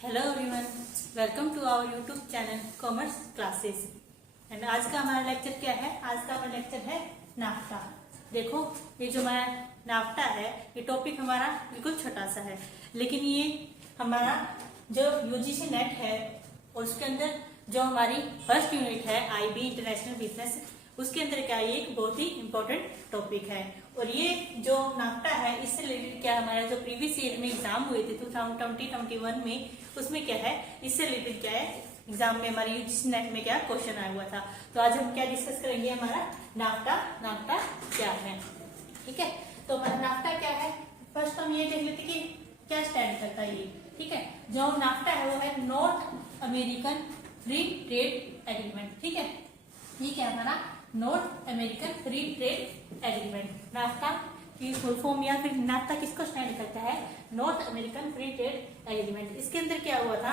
Hello everyone, welcome to our YouTube channel commerce classes. And आज का हमारा lecture क्या है? आज का हमारा लेक्चर है नाफ्टा। देखो, ये जो हमारा नाफ्टा है, ये टॉपिक हमारा बिल्कुल छोटा सा है, लेकिन ये हमारा जो यूजीसी नेट है और उसके अंदर जो हमारी फर्स्ट यूनिट है IB इंटरनेशनल बिजनेस, उसके अंदर क्या है, एक बहुत ही इंपॉर्टेंट टॉपिक है। और ये जो नाफ्टा है, इससे रिलेटेड क्या हमारा जो प्रीवियस ईयर में एग्जाम हुए थे 2020-21 में, उसमें क्या है, इससे रिलेटेड क्या है, एग्जाम में हमारे यूजीसी नेट में क्या क्वेश्चन आया हुआ था। तो आज हम क्या डिस्कस करेंगे, हमारा नाफ्टा क्या है। ठीक है, तो हमारा नाफ्टा क्या है, फर्स्ट हम ये देख लेते कि क्या स्टैंड करता है ये। ठीक है, जो नाफ्टा है वो है north American free trade agreement. ठीक है, ये क्या हमारा north American free trade agreement, NAFTA की फुल फॉर्म, या फिर नाफ्टा किसको स्टैंड करता है, north American free trade agreement. इसके अंदर क्या हुआ था,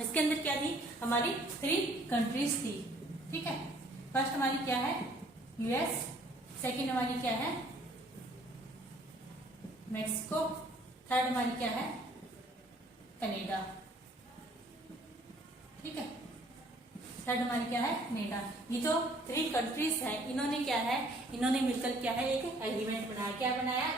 इसके अंदर क्या थी, हमारी 3 कंट्रीज थी। ठीक है, फर्स्ट हमारी क्या है यूएस, सेकेंड हमारी क्या है मेक्सिको, थर्ड हमारी क्या है कनाडा। ठीक है, थर्ड हमारी क्या है कनाडा। ये जो 3 कंट्रीज है, इन्होंने क्या है, इन्होंने मिलकर क्या है, एक एग्रीमेंट बनाया। क्या बनाया,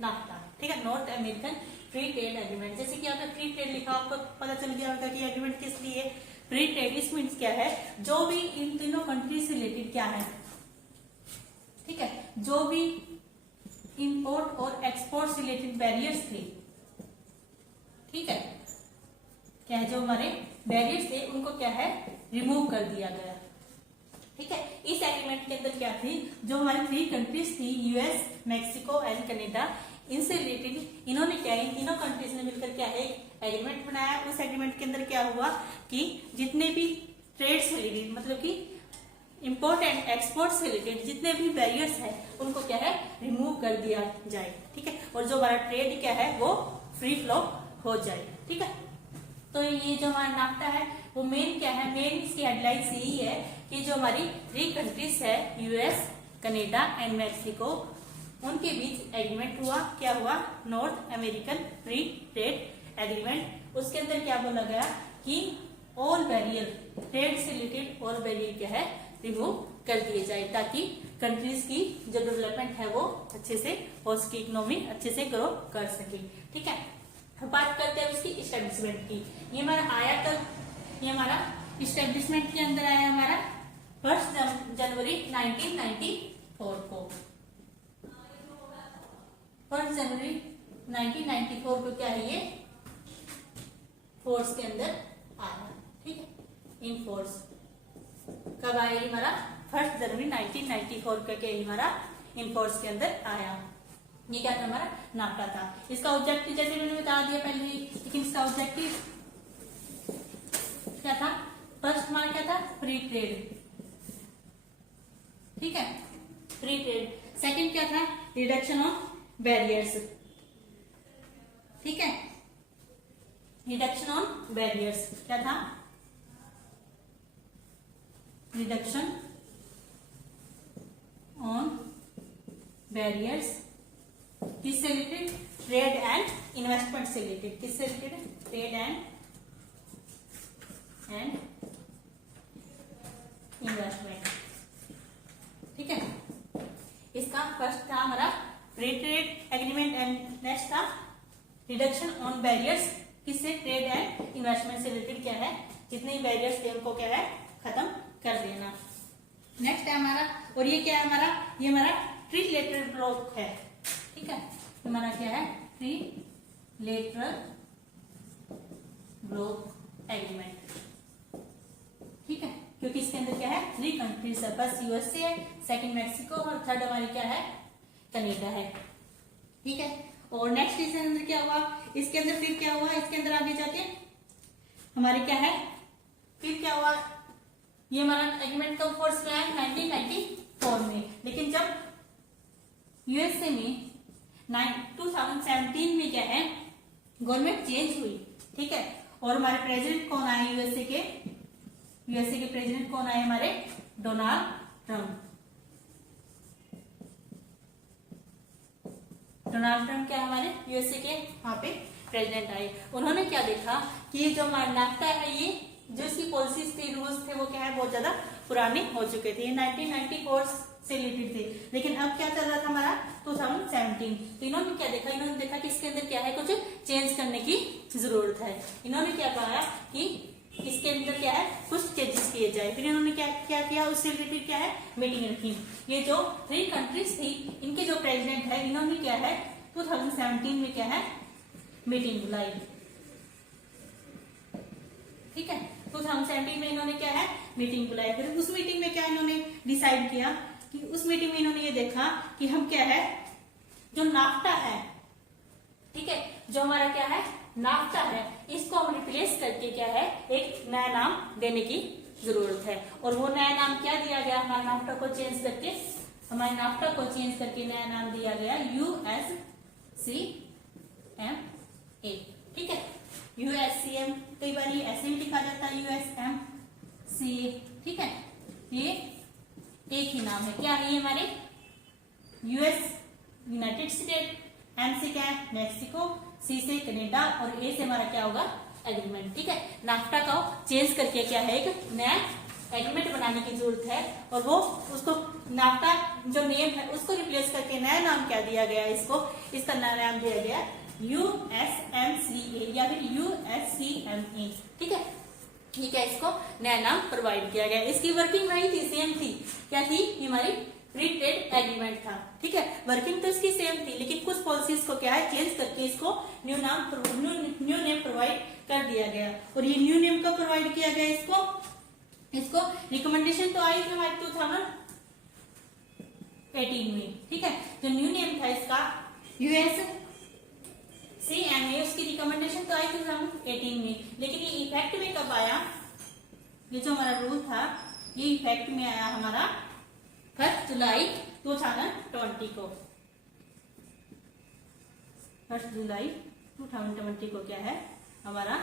नाफ्टा। ठीक है, north American free trade agreement. जैसे कि आपने फ्री ट्रेड लिखा, आपको पता चल गया होगा कि एग्रीमेंट किस लिए, फ्री ट्रेड। इस मीन्स क्या है, जो भी इन तीनों कंट्री से रिलेटेड क्या है, ठीक है, जो भी इंपोर्ट और एक्सपोर्ट से रिलेटेड बैरियर्स थे, ठीक है, क्या है, जो हमारे बैरियर्स थे उनको क्या है रिमूव कर दिया गया। ठीक है, इस एग्रीमेंट के अंदर क्या थी, जो हमारी 3 कंट्रीज थी यूएस, मेक्सिको एंड कनाडा, इनसे रिलेटेड इन्होंने क्या, इन तीनों कंट्रीज ने मिलकर क्या है एक एग्रीमेंट बनाया। उस एग्रीमेंट के अंदर क्या हुआ कि जितने भी ट्रेड से रिलेटेड, मतलब कि इंपोर्ट एंड एक्सपोर्ट से रिलेटेड जितने भी बैरियर्स है उनको क्या है रिमूव कर दिया जाए। ठीक है, और जो हमारा ट्रेड क्या है वो फ्री फ्लो हो जाए। ठीक है, तो ये जो हमारा नाफ्टा है वो मेन क्या है, मेन इसकी हेडलाइंस यही है कि जो हमारी 3 कंट्रीज है यूएस, कनाडा एंड मेक्सिको, उनके बीच एग्रीमेंट हुआ। क्या हुआ, north American free trade agreement. उसके अंदर क्या बोला गया कि ऑल बैरियर, ट्रेड से रिलेटेड ऑल बैरियर क्या है रिमूव कर दिए जाए, ताकि कंट्रीज की जो डेवलपमेंट है वो अच्छे से और उसकी इकोनॉमी अच्छे से ग्रो कर सके। ठीक है, बात करते हैं उसकी इस्टेब्लिशमेंट की। ये हमारा आया कब, ये हमारा इस्टेब्लिशमेंट के अंदर आया हमारा 1 जनवरी 1994 को। 1 जनवरी 1994 को क्या है, ये फोर्स के अंदर आया। ठीक है, इन फोर्स कब आया, हमारा 1 जनवरी 1994 का क्या हमारा इन फोर्स के अंदर आया। ये क्या था, हमारा नाफ्टा था। इसका ऑब्जेक्टिव जैसे मैंने बता दिया पहले ही, लेकिन इसका ऑब्जेक्टिव क्या था, फर्स्ट हमारा क्या था फ्री ट्रेड। ठीक है, फ्री ट्रेड। सेकंड क्या था, रिडक्शन ऑफ बैरियर्स। ठीक है, रिडक्शन ऑन बैरियर्स क्या था, रिडक्शन ऑन बैरियर्स। किससे रिलेटेड, ट्रेड एंड इन्वेस्टमेंट से रिलेटेड। किससे रिलेटेड, ट्रेड एंड इन्वेस्टमेंट। ठीक है, इसका फर्स्ट था हमारा free trade agreement and next था रिडक्शन ऑन बैरियर्स। किससे, ट्रेड एंड इन्वेस्टमेंट से रिलेटेड क्या है, जितने भी बैरियर्स थे उनको क्या है खत्म कर देना। नेक्स्ट है हमारा, और ये क्या है हमारा, ये हमारा ट्रिलेटरल ब्लॉक है। ठीक है, हमारा क्या है ट्रिलेटरल ब्लॉक एग्रीमेंट। ठीक है, क्योंकि इसके अंदर क्या है 3 कंट्रीज है, बस यूएसए है, सेकंड मेक्सिको और थर्ड हमारी क्या है कनाडा है। ठीक है, और नेक्स्ट इसके अंदर क्या हुआ, इसके अंदर फिर क्या हुआ, इसके अंदर आगे जाके हमारे क्या है, फिर क्या हुआ, ये हमारा एग्रीमेंट कब फोर्स में आया 1994 में। लेकिन जब यूएसए में 2017 में क्या है गवर्नमेंट चेंज हुई। ठीक है, और हमारे प्रेसिडेंट कौन आए यूएसए के प्रेसिडेंट कौन आए, हमारे डोनाल्ड ट्रम्प। डोनाल्ड ट्रम्प क्या हमारे यूएसए के वहां पे प्रेसिडेंट आए, उन्होंने क्या देखा कि ये जो हमारा नाफ्टा है, ये जो इसकी पॉलिसीज थे, रूल्स थे, वो क्या है बहुत ज्यादा पुराने हो चुके थे, ये 1994 से रिलेटेड थे। लेकिन अब क्या चल रहा था हमारा 2017, तो इन्होंने क्या देखा, इन्होंने देखा कि इसके अंदर क्या है, कुछ चेंज करने की जरूरत है। इन्होंने क्या कहा कि इसके अंदर क्या है, कुछ चेंजेस किए जाए। फिर इन्होंने क्या किया, उससे रिलेटेड क्या है, मीटिंग रखी। ये जो 3 कंट्रीज थी, इनके जो प्रेसिडेंट है, इन्होंने क्या है 2017 में क्या है मीटिंग बुलाई। ठीक है, 2017 में इन्होंने क्या है मीटिंग बुलाई। फिर उस मीटिंग में क्या इन्होंने डिसाइड किया कि उस मीटिंग में इन्होंने ये देखा कि हम क्या है, जो नाफ्टा है, ठीक है, जो हमारा क्या है नाफ्टा है, इसको हम रिप्लेस करके क्या है एक नया नाम देने की जरूरत है। और वो नया नाम क्या दिया गया, हमारे नाफ्टा को चेंज करके, हमारे नाफ्टा को चेंज करके नया नाम दिया गया USCMA। ठीक है, USCM, कई बार ये ऐसे भी लिखा जाता है USMCA। ठीक है, ये एक ही नाम है। क्या है ये हमारे US यूनाइटेड स्टेट, M से क्या है मैक्सिको, C से कनाडा और A से हमारा क्या होगा एग्रीमेंट। ठीक है, नाफ्टा को चेंज करके क्या है एक नया एग्रीमेंट बनाने की जरूरत है। और वो उसको नाफ्टा जो नेम है उसको रिप्लेस करके नया नाम क्या दिया गया, इसका नया नाम दिया गया USMCA या फिर USCMA। ठीक है, ये क्या इसको नया नाम प्रोवाइड किया गया। इसकी वर्किंग वही थी, सेम थी। क्या थी, ये हमारी फ्री ट्रेड एग्रीमेंट था। ठीक है, वर्किंग तो इसकी सेम थी, लेकिन कुछ पॉलिसीज को क्या है चेंज करके इसको न्यू नेम प्रोवाइड कर दिया गया। और ये न्यू नेम कब प्रोवाइड किया गया, इसको रिकमेंडेशन तो आई थी हमारी 2018 में। ठीक है, जो न्यू नेम था इसका USCMA, उसकी रिकमेंडेशन तो आई थी 2018 में, लेकिन ये इफेक्ट में कब आया, ये जो हमारा रूल था ये इफेक्ट में आया हमारा 1 जुलाई 2020 को। 1 जुलाई 2020 को क्या है हमारा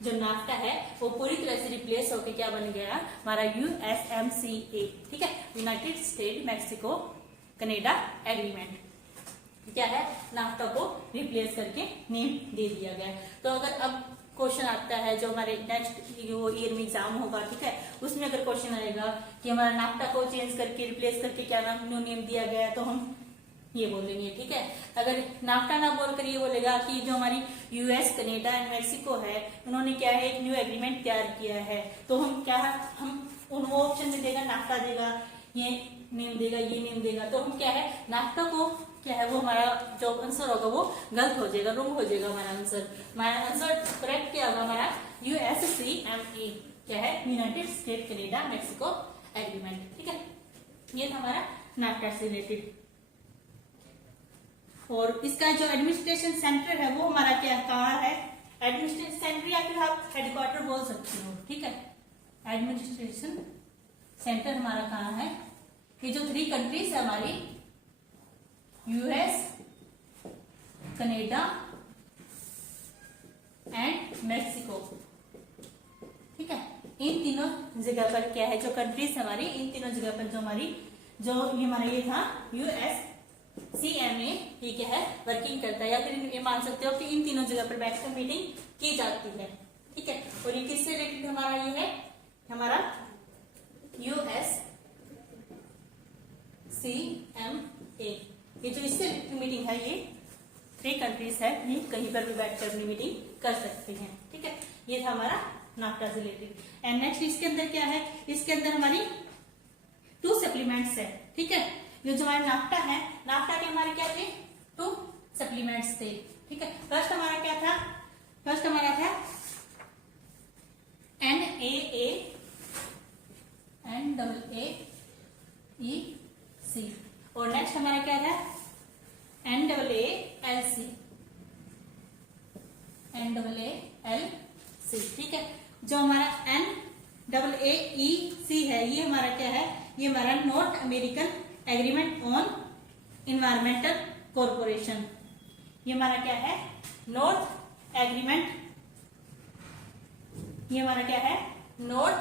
जो नाफ्टा है वो पूरी तरह से रिप्लेस होकर क्या बन गया हमारा USMCA। ठीक है, United state Mexico Canada agreement क्या है नाफ्टा को रिप्लेस करके नेम दे दिया गया। तो अगर अब क्वेश्चन आता है जो हमारे नेक्स्ट ईयर में एग्जाम होगा, ठीक है, उसमें अगर क्वेश्चन आएगा कि हमारा नाफ्टा को चेंज करके रिप्लेस करके क्या नाम न्यू नेम दिया गया, तो हम ये बोलेंगे। ठीक है, अगर नाफ्टा ना बोलकर ये बोलेगा कि जो हमारी US कनाडा एंड मैक्सिको है उन्होंने क्या है एक न्यू एग्रीमेंट तैयार किया है, तो हम क्या है हम वो ऑप्शन में देगा नाफ्टा देगा, ये नेम देगा, ये नेम देगा, तो हम क्या है नाफ्टा को क्या है वो हमारा जो आंसर होगा वो गलत हो जाएगा, रॉन्ग हो जाएगा हमारा आंसर। हमारा आंसर करेक्ट क्या होगा हमारा USCMA क्या है United state Canada Mexico agreement. ठीक है, ये था हमारा नाफ्टा से रिलेटेड। और इसका जो एडमिनिस्ट्रेशन सेंटर है वो हमारा क्या कहाँ है, एडमिनिस्ट्रेशन सेंटर या फिर आप हेडक्वार्टर बोल सकते हो। ठीक है, एडमिनिस्ट्रेशन सेंटर हमारा कहाँ है, ये जो 3 कंट्रीज है हमारी US कनाडा एंड मैक्सिको। ठीक है, इन तीनों जगह पर क्या है जो कंट्रीज हमारी, इन तीनों जगह पर जो हमारी जो ये हमारा ये था USCMA ये क्या है वर्किंग करता है, या फिर ये मान सकते हो कि इन तीनों जगह पर बैठकर मीटिंग की जाती है। ठीक है, और ये किससे रिलेटेड हमारा ये है हमारा USCMA, ये जो इससे मीटिंग है ये 3 कंट्रीज है, ये कहीं पर भी बैठकर अपनी मीटिंग कर सकते हैं। ठीक है, ये था हमारा नाफ्टा से रिलेटेड। एंड नेक्स्ट इसके अंदर क्या है, इसके अंदर हमारी 2 सप्लीमेंट्स है। ठीक है, ये जो हमारा नाफ्टा है, नाफ्टा के हमारे क्या थे 2 सप्लीमेंट्स थे। ठीक है, फर्स्ट हमारा क्या था, फर्स्ट हमारा था NAAEC और नेक्स्ट हमारा क्या था NAALC। ठीक है, जो हमारा NAAEC है ये हमारा क्या है, ये हमारा north American agreement on environmental corporation. ये हमारा क्या है नॉर्थ एग्रीमेंट, ये हमारा क्या है north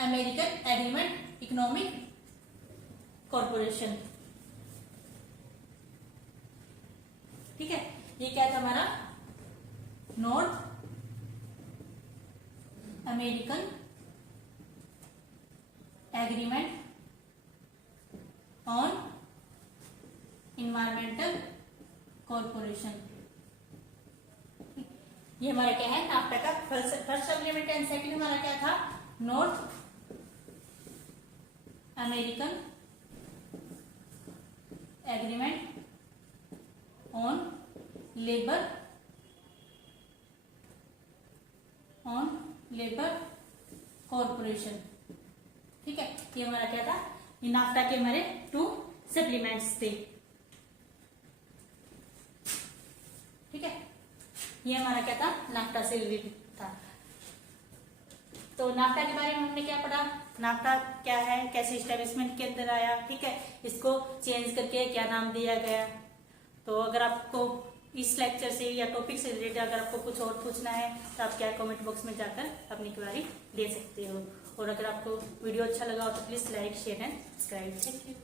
American agreement economic corporation. ठीक है, ये क्या था हमारा north American agreement on environmental corporation. ये हमारा क्या है, नाफ्टा का फर्स्ट एग्रीमेंट एंड सेकंड हमारा क्या था, north American agreement on labour corporation. ठीक है, ये हमारा क्या था, ये नाफ्टा के हमारे 2 सप्लीमेंट्स थे। ठीक है, ये हमारा क्या था, नाफ्टा से रिलेटेड था। तो नाफ्टा के बारे में हमने क्या पढ़ा, नाफ्टा क्या है, कैसे इस्टेब्लिशमेंट के अंदर आया। ठीक है, इसको चेंज करके क्या नाम दिया गया। तो अगर आपको इस लेक्चर से या टॉपिक से रिलेटेड अगर आपको कुछ और पूछना है तो आप क्या कमेंट बॉक्स में जाकर अपनी क्वेरी दे सकते हो। और अगर आपको वीडियो अच्छा लगा हो तो please like share and subscribe. Thank you.